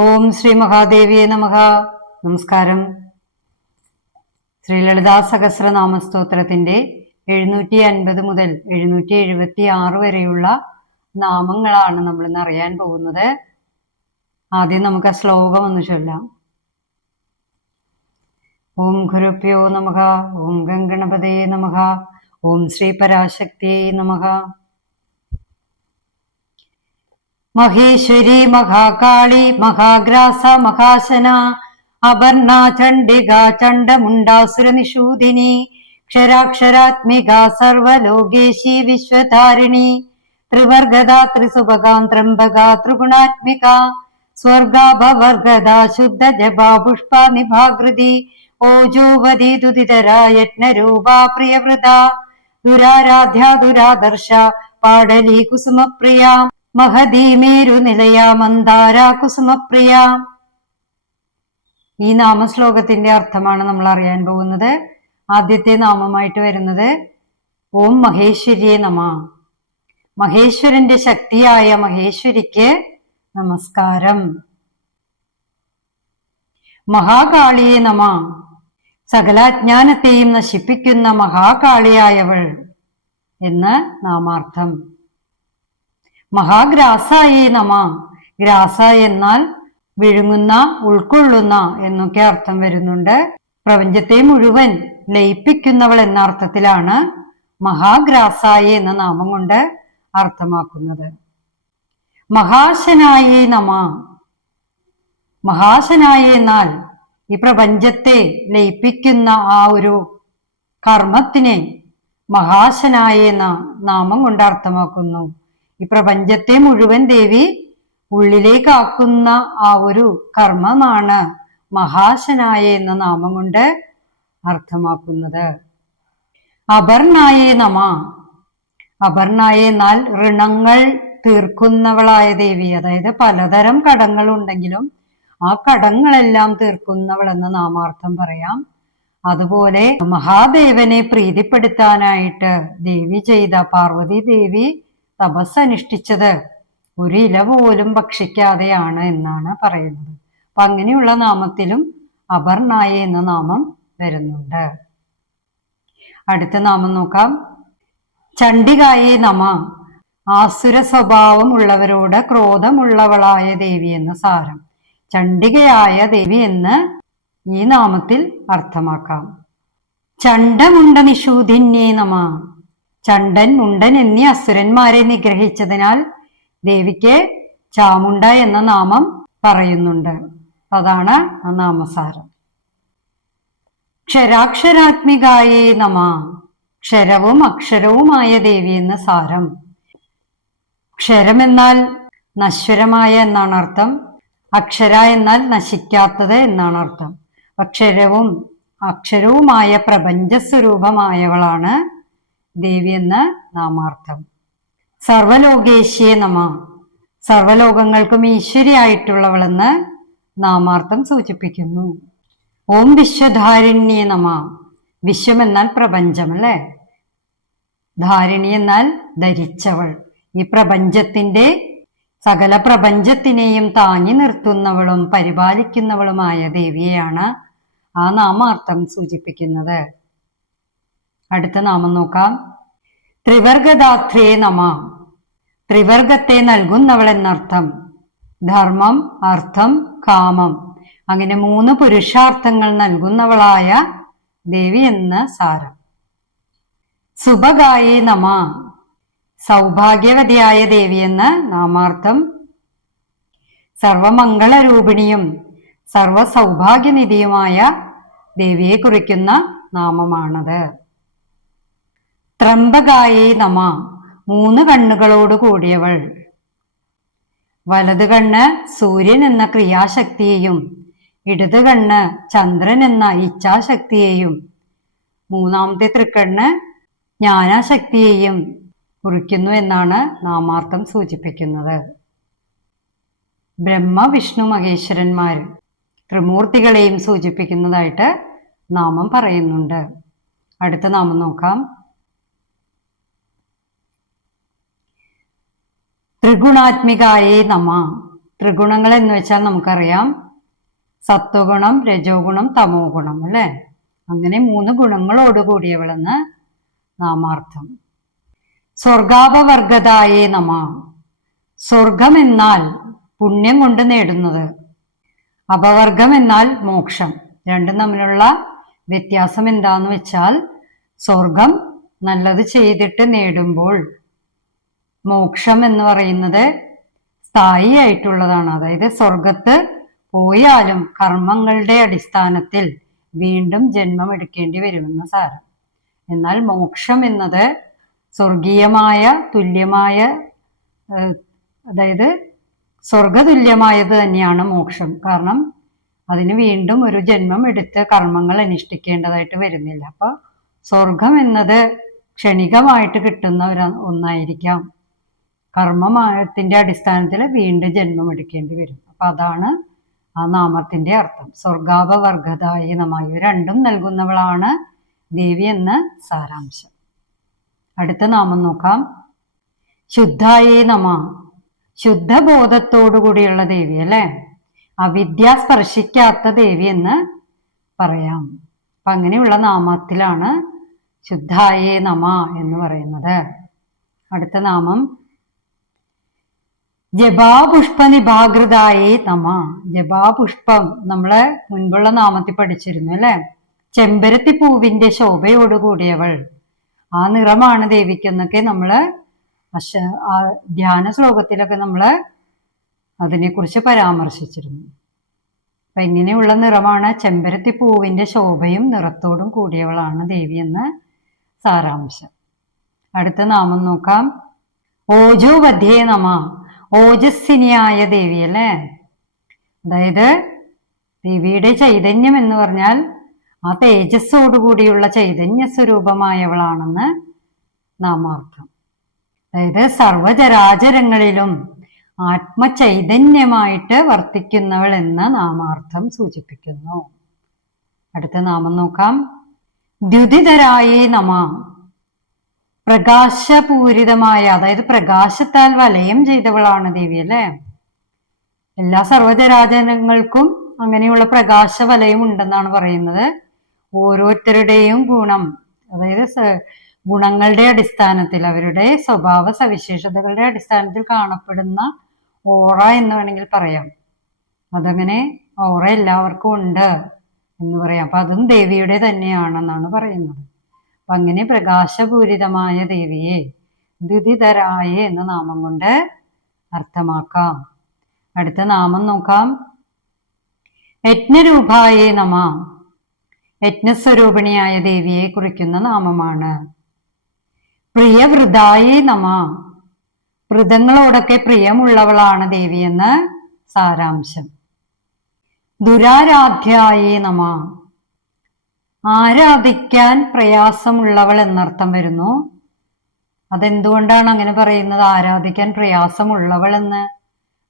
ഓം ശ്രീ മഹാദേവിയെ നമഃ. നമസ്കാരം. ശ്രീ ലളിതാ സഹസ്രനാമ സ്തോത്രത്തിന്റെ 750 മുതൽ 776 വരെയുള്ള നാമങ്ങളാണ് നമ്മൾ ഇന്ന് അറിയാൻ പോകുന്നത്. ആദ്യം നമുക്ക് ആ ശ്ലോകം ഒന്ന് ചൊല്ലാം. ഓം ഗുരുഭ്യോ നമഃ. ഓം ഗംഗണപതേ നമഃ. ഓം ശ്രീ പരാശക്തിയേ നമഃ. മഹേശ്വരി മഹാകാളി മഹാഗ്രാസ മഹാശന അപർണ ചണ്ഡിക ചണ്ഡമുണ്ടാസുര നിഷൂദിനി ക്ഷരാക്ഷരാത്മിക സർവലോകേശി വിശ്വധാരിണി ത്രിവർഗദ ത്രിസുഭഗാം ത്രംബക ത്രിഗുണാത്മിക സ്വർഗാഭവർഗദ ശുദ്ധ ജപാ പുഷ്പ നിഭാകൃതി ഓജോവതി ദുദിതര യജ്ഞരൂപാ പ്രിയവൃത ദുരാരാധ്യ ദുരാദർശ പാടലി കുസുമപ്രിയ മഹദീ മേരു നിലയ മന്ദാര കുസുമപ്രിയ. ഈ നാമശ്ലോകത്തിന്റെ അർത്ഥമാണ് നമ്മൾ അറിയാൻ പോകുന്നത്. ആദ്യത്തെ നാമമായിട്ട് വരുന്നത് ഓം മഹേശ്വരിയെ നമ. മഹേശ്വരന്റെ ശക്തിയായ മഹേശ്വരിക്ക് നമസ്കാരം. മഹാകാളിയെ നമ. സകല അജ്ഞാനത്തെയും നശിപ്പിക്കുന്ന മഹാകാളിയായവൾ എന്ന് നാമാർത്ഥം. മഹാഗ്രാസായേ നമ. ഗ്രാസ എന്നാൽ വിഴുങ്ങുന്ന, ഉൾക്കൊള്ളുന്ന എന്നൊക്കെ അർത്ഥം വരുന്നുണ്ട്. പ്രപഞ്ചത്തെ മുഴുവൻ ലയിപ്പിക്കുന്നവൾ എന്ന അർത്ഥത്തിലാണ് മഹാഗ്രാസായി എന്ന നാമം കൊണ്ട് അർത്ഥമാക്കുന്നത്. മഹാശനായേ നമ. മഹാശനായ എന്നാൽ ഈ പ്രപഞ്ചത്തെ ലയിപ്പിക്കുന്ന ആ ഒരു കർമ്മത്തിനെ മഹാശനായ എന്ന നാമം കൊണ്ട് അർത്ഥമാക്കുന്നു. ഈ പ്രപഞ്ചത്തെ മുഴുവൻ ദേവി ഉള്ളിലേക്കാക്കുന്ന ആ ഒരു കർമ്മമാണ് മഹാശനായ എന്ന നാമം കൊണ്ട് അർത്ഥമാക്കുന്നത്. അപർണായേ നമ. അപർണായ എന്നാൽ ഋണങ്ങൾ തീർക്കുന്നവളായ ദേവി. അതായത് പലതരം കടങ്ങൾ ഉണ്ടെങ്കിലും ആ കടങ്ങളെല്ലാം തീർക്കുന്നവൾ എന്ന നാമാർത്ഥം പറയാം. അതുപോലെ മഹാദേവനെ പ്രീതിപ്പെടുത്താനായിട്ട് ദേവി ചെയ്ത, പാർവതി ദേവി തപസ് അനുഷ്ഠിച്ചത് ഒരു ഇല പോലും ഭക്ഷിക്കാതെയാണ് എന്നാണ് പറയുന്നത്. അപ്പൊ അങ്ങനെയുള്ള നാമത്തിലും അപർണായ എന്ന നാമം വരുന്നുണ്ട്. അടുത്ത നാമം നോക്കാം. ചണ്ഡികായേ നമ. ആസുര സ്വഭാവം ഉള്ളവരോട് ക്രോധമുള്ളവളായ ദേവി എന്ന് സാരം. ചണ്ഡികയായ ദേവി എന്ന് ഈ നാമത്തിൽ അർത്ഥമാക്കാം. ചണ്ഡമുണ്ട നിഷൂദിന്യേ നമ. ചണ്ഡൻ, മുണ്ടൻ എന്നീ അസുരന്മാരെ നിഗ്രഹിച്ചതിനാൽ ദേവിക്ക് ചാമുണ്ട എന്ന നാമം പറയുന്നുണ്ട്. അതാണ് ആ നാമസാരം. ക്ഷരാക്ഷരാത്മികായേ നമ. ക്ഷരവും അക്ഷരവുമായ ദേവി എന്ന സാരം. ക്ഷരം എന്നാൽ നശ്വരമായ എന്നാണ് അർത്ഥം. അക്ഷര എന്നാൽ നശിക്കാത്തത് എന്നാണ് അർത്ഥം. അക്ഷരവും അക്ഷരവുമായ പ്രപഞ്ച സ്വരൂപമായവളാണ് ദേവി എന്ന് നാമാർത്ഥം. സർവലോകേശ്യേ നമ. സർവലോകങ്ങൾക്കും ഈശ്വരിയായിട്ടുള്ളവളെന്ന് നാമാർത്ഥം സൂചിപ്പിക്കുന്നു. ഓം വിശ്വധാരിണ്യേ നമ. വിശ്വം എന്നാൽ പ്രപഞ്ചം അല്ലെ. ധാരിണി എന്നാൽ ധരിച്ചവൾ. ഈ പ്രപഞ്ചത്തിന്റെ സകല പ്രപഞ്ചത്തിനെയും താങ്ങി നിർത്തുന്നവളും പരിപാലിക്കുന്നവളുമായ ദേവിയെയാണ് ആ നാമാർത്ഥം സൂചിപ്പിക്കുന്നത്. അടുത്ത നാമം നോക്കാം. ത്രിവർഗദാത്രേ നമ. ത്രിവർഗത്തെ നൽകുന്നവൾ എന്നർത്ഥം. ധർമ്മം, അർത്ഥം, കാമം അങ്ങനെ 3 പുരുഷാർത്ഥങ്ങൾ നൽകുന്നവളായ ദേവി എന്ന് സാരം. സുഭഗായേ നമ. സൗഭാഗ്യവതിയായ ദേവി എന്ന് നാമാർത്ഥം. സർവമംഗളരൂപിണിയും സർവ സൗഭാഗ്യനിധിയുമായ ദേവിയെ കുറിക്കുന്ന നാമമാണത്. ത്രംബകായേ നമ. 3 കണ്ണുകളോട് കൂടിയവൾ. വലത് കണ്ണ് സൂര്യൻ എന്ന ക്രിയാശക്തിയെയും ഇടത് കണ്ണ് ചന്ദ്രൻ എന്ന ഇച്ഛാശക്തിയെയും മൂന്നാമത്തെ തൃക്കണ്ണ് ജ്ഞാനശക്തിയെയും കുറിക്കുന്നു എന്നാണ് നാമാർത്ഥം സൂചിപ്പിക്കുന്നത്. ബ്രഹ്മ, വിഷ്ണു, മഹേശ്വരന്മാർ ത്രിമൂർത്തികളെയും സൂചിപ്പിക്കുന്നതായിട്ട് നാമം പറയുന്നുണ്ട്. അടുത്ത നാമം നോക്കാം. ത്രിഗുണാത്മികായേ നമ. ത്രിഗുണങ്ങൾ എന്ന് വെച്ചാൽ നമുക്കറിയാം സത്വഗുണം, രജോ ഗുണം, തമോ ഗുണം അല്ലേ. അങ്ങനെ 3 ഗുണങ്ങളോട് കൂടിയവളെന്ന് നാമാർത്ഥം. സ്വർഗാപവർഗതായേ നമ. സ്വർഗം എന്നാൽ പുണ്യം കൊണ്ട് നേടുന്നത്, അപവർഗം എന്നാൽ മോക്ഷം. രണ്ടും തമ്മിലുള്ള വ്യത്യാസം എന്താന്ന് വെച്ചാൽ സ്വർഗം നല്ലത് ചെയ്തിട്ട് നേടുമ്പോൾ മോക്ഷം എന്ന് പറയുന്നത് സ്ഥായി ആയിട്ടുള്ളതാണ്. അതായത് സ്വർഗത്ത് പോയാലും കർമ്മങ്ങളുടെ അടിസ്ഥാനത്തിൽ വീണ്ടും ജന്മം എടുക്കേണ്ടി വരുമെന്ന സാരം. എന്നാൽ മോക്ഷം എന്നത് സ്വർഗീയമായ തുല്യമായ, അതായത് സ്വർഗതുല്യമായത് തന്നെയാണ് മോക്ഷം. കാരണം അതിന് വീണ്ടും ഒരു ജന്മം എടുത്ത് കർമ്മങ്ങൾ അനുഷ്ഠിക്കേണ്ടതായിട്ട് വരുന്നില്ല. അപ്പൊ സ്വർഗം എന്നത് ക്ഷണികമായിട്ട് കിട്ടുന്ന ഒന്നായിരിക്കാം. കർമ്മത്തിന്റെ അടിസ്ഥാനത്തിൽ വീണ്ടും ജന്മം എടുക്കേണ്ടി വരും. അപ്പൊ അതാണ് ആ നാമത്തിന്റെ അർത്ഥം. സ്വർഗാപവർഗതായി നമ. ഇവ രണ്ടും നൽകുന്നവളാണ് ദേവി എന്ന് സാരാംശം. അടുത്ത നാമം നോക്കാം. ശുദ്ധായേ നമ. ശുദ്ധബോധത്തോടു കൂടിയുള്ള ദേവി അല്ലെ. അവിദ്യ സ്പർശിക്കാത്ത ദേവി എന്ന് പറയാം. അപ്പൊ അങ്ങനെയുള്ള നാമത്തിലാണ് ശുദ്ധായേ നമ എന്ന് പറയുന്നത്. അടുത്ത നാമം ജപാപുഷ്പനിഭാകൃതായേ നമ. ജപാപുഷ്പം നമ്മള് മുൻപുള്ള നാമത്തിൽ പഠിച്ചിരുന്നു അല്ലെ. ചെമ്പരത്തി പൂവിന്റെ ശോഭയോടുകൂടിയവൾ, ആ നിറമാണ് ദേവിക്കെന്നൊക്കെ നമ്മള് ധ്യാന ശ്ലോകത്തിലൊക്കെ നമ്മള് അതിനെക്കുറിച്ച് പരാമർശിച്ചിരുന്നു. അപ്പൊ ഇങ്ങനെയുള്ള നിറമാണ്, ചെമ്പരത്തി പൂവിന്റെ ശോഭയും നിറത്തോടും കൂടിയവളാണ് ദേവി എന്ന് സാരാംശം. അടുത്ത നാമം നോക്കാം. ഓജോ വധ്യേ നമ. ഓജസ്വിനിയായ ദേവി അല്ലേ. അതായത് ദേവിയുടെ ചൈതന്യം എന്ന് പറഞ്ഞാൽ ആ തേജസ്സോടുകൂടിയുള്ള ചൈതന്യ സ്വരൂപമായവളാണെന്ന് നാമാർത്ഥം. അതായത് സർവചരാചരങ്ങളിലും ആത്മചൈതന്യമായിട്ട് വർത്തിക്കുന്നവൾ എന്ന നാമാർത്ഥം സൂചിപ്പിക്കുന്നു. അടുത്ത നാമം നോക്കാം. ദ്യുതിധരായേ നമ. പ്രകാശപൂരിതമായ, അതായത് പ്രകാശത്താൽ വലയം ചെയ്തവളാണ് ദേവി അല്ലെ. എല്ലാ സർവചരാചരങ്ങൾക്കും അങ്ങനെയുള്ള പ്രകാശ വലയം ഉണ്ടെന്നാണ് പറയുന്നത്. ഓരോരുത്തരുടെയും ഗുണം, അതായത് ഗുണങ്ങളുടെ അടിസ്ഥാനത്തിൽ, അവരുടെ സ്വഭാവ സവിശേഷതകളുടെ അടിസ്ഥാനത്തിൽ കാണപ്പെടുന്ന ഓറ എന്ന് വേണമെങ്കിൽ പറയാം. അതങ്ങനെ ഓറ എല്ലാവർക്കും ഉണ്ട് എന്ന് പറയാം. അപ്പൊ അതും ദേവിയുടെ തന്നെയാണെന്നാണ് പറയുന്നത്. അപ്പൊ അങ്ങനെ പ്രകാശപൂരിതമായ ദേവിയെ ദ്യുതിധരായ എന്ന നാമം കൊണ്ട് അർത്ഥമാക്കാം. അടുത്ത നാമം നോക്കാം. യജ്ഞരൂപായേ നമ. യജ്ഞസ്വരൂപിണിയായ ദേവിയെ കുറിക്കുന്ന നാമമാണ്. പ്രിയവൃതായേ നമ. വൃതങ്ങളോടൊക്കെ പ്രിയമുള്ളവളാണ് ദേവി എന്ന് സാരാംശം. ദുരാരാധ്യായേ നമ. ആരാധിക്കാൻ പ്രയാസമുള്ളവൾ എന്നർത്ഥം വരുന്നു. അതെന്തുകൊണ്ടാണ് അങ്ങനെ പറയുന്നത്, ആരാധിക്കാൻ പ്രയാസമുള്ളവൾ എന്ന്?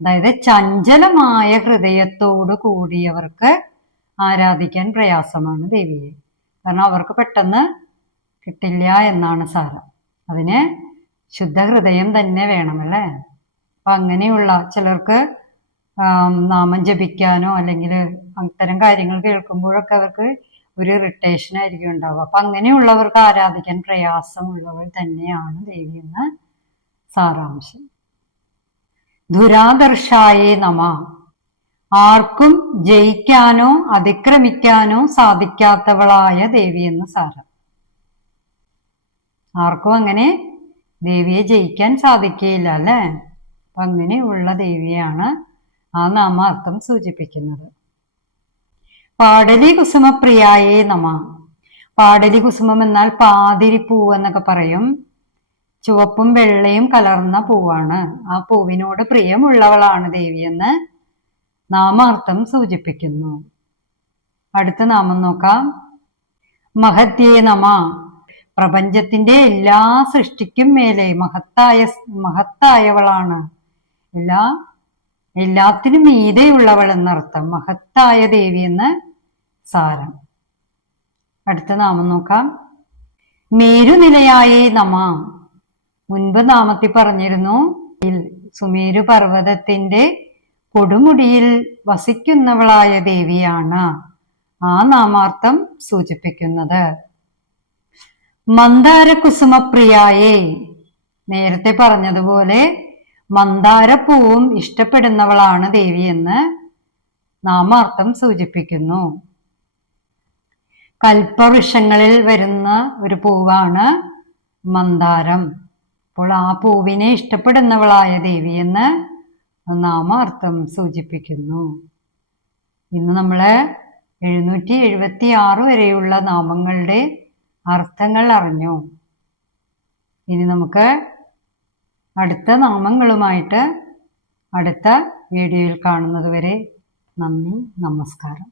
അതായത് ചഞ്ചലമായ ഹൃദയത്തോട് കൂടിയവർക്ക് ആരാധിക്കാൻ പ്രയാസമാണ് ദേവിയെ. കാരണം അവർക്ക് പെട്ടെന്ന് കിട്ടില്ല എന്നാണ് സാരം. അതിന് ശുദ്ധഹൃദയം തന്നെ വേണമല്ലേ. അപ്പൊ അങ്ങനെയുള്ള ചിലർക്ക് നാമം ജപിക്കാനോ അല്ലെങ്കിൽ അത്തരം കാര്യങ്ങൾ കേൾക്കുമ്പോഴൊക്കെ അവർക്ക് ഒരു ഇറിറ്റേഷൻ ആയിരിക്കും ഉണ്ടാവുക. അപ്പൊ അങ്ങനെയുള്ളവർക്ക് ആരാധിക്കാൻ പ്രയാസമുള്ളവർ തന്നെയാണ് ദേവി എന്ന് സാരാംശം. ദുരാദർശായേ നമ. ആർക്കും ജയിക്കാനോ അതിക്രമിക്കാനോ സാധിക്കാത്തവളായ ദേവി എന്ന് സാരം. ആർക്കും അങ്ങനെ ദേവിയെ ജയിക്കാൻ സാധിക്കുകയില്ല അല്ലെ. അപ്പൊ അങ്ങനെയുള്ള ദേവിയാണ് ആ നാമാർത്ഥം സൂചിപ്പിക്കുന്നത്. പാടലി കുസുമപ്രിയായേ നമ. പാടലി കുസുമം എന്നാൽ പാതിരിപ്പൂവ് എന്നൊക്കെ പറയും. ചുവപ്പും വെള്ളയും കലർന്ന പൂവാണ്. ആ പൂവിനോട് പ്രിയമുള്ളവളാണ് ദേവി എന്ന് നാമാർത്ഥം സൂചിപ്പിക്കുന്നു. അടുത്ത നാമം നോക്കാം. മഹത്യേ നമ. പ്രപഞ്ചത്തിന്റെ എല്ലാ സൃഷ്ടിക്കും മേലെ മഹത്തായവളാണ്. എല്ലാത്തിനും മീതെയുള്ളവൾ എന്നർത്ഥം. മഹത്തായ ദേവി എന്ന് സാരം. അടുത്ത നാമം നോക്കാം. മേരുനിലയായേ നമ. മുൻപ് നാമത്തിൽ പറഞ്ഞിരുന്നു, സുമേരു പർവ്വതത്തിന്റെ കൊടുമുടിയിൽ വസിക്കുന്നവളായ ദേവിയാണ് ആ നാമാർത്ഥം സൂചിപ്പിക്കുന്നത്. മന്ദാര കുസുമപ്രിയായേ, നേരത്തെ പറഞ്ഞതുപോലെ മന്ദാരപ്പൂവും ഇഷ്ടപ്പെടുന്നവളാണ് ദേവി എന്ന് നാമാർത്ഥം സൂചിപ്പിക്കുന്നു. കൽപ്പവൃക്ഷങ്ങളിൽ വരുന്ന ഒരു പൂവാണ് മന്ദാരം. അപ്പോൾ ആ പൂവിനെ ഇഷ്ടപ്പെടുന്നവളായ ദേവി എന്ന് നാമാർത്ഥം സൂചിപ്പിക്കുന്നു. ഇന്ന് നമ്മൾ 776 വരെയുള്ള നാമങ്ങളുടെ അർത്ഥങ്ങൾ അറിഞ്ഞു. ഇനി നമുക്ക് അടുത്ത നാമങ്ങളുമായിട്ട് അടുത്ത വീഡിയോയിൽ കാണുന്നത് വരെ നന്ദി, നമസ്കാരം.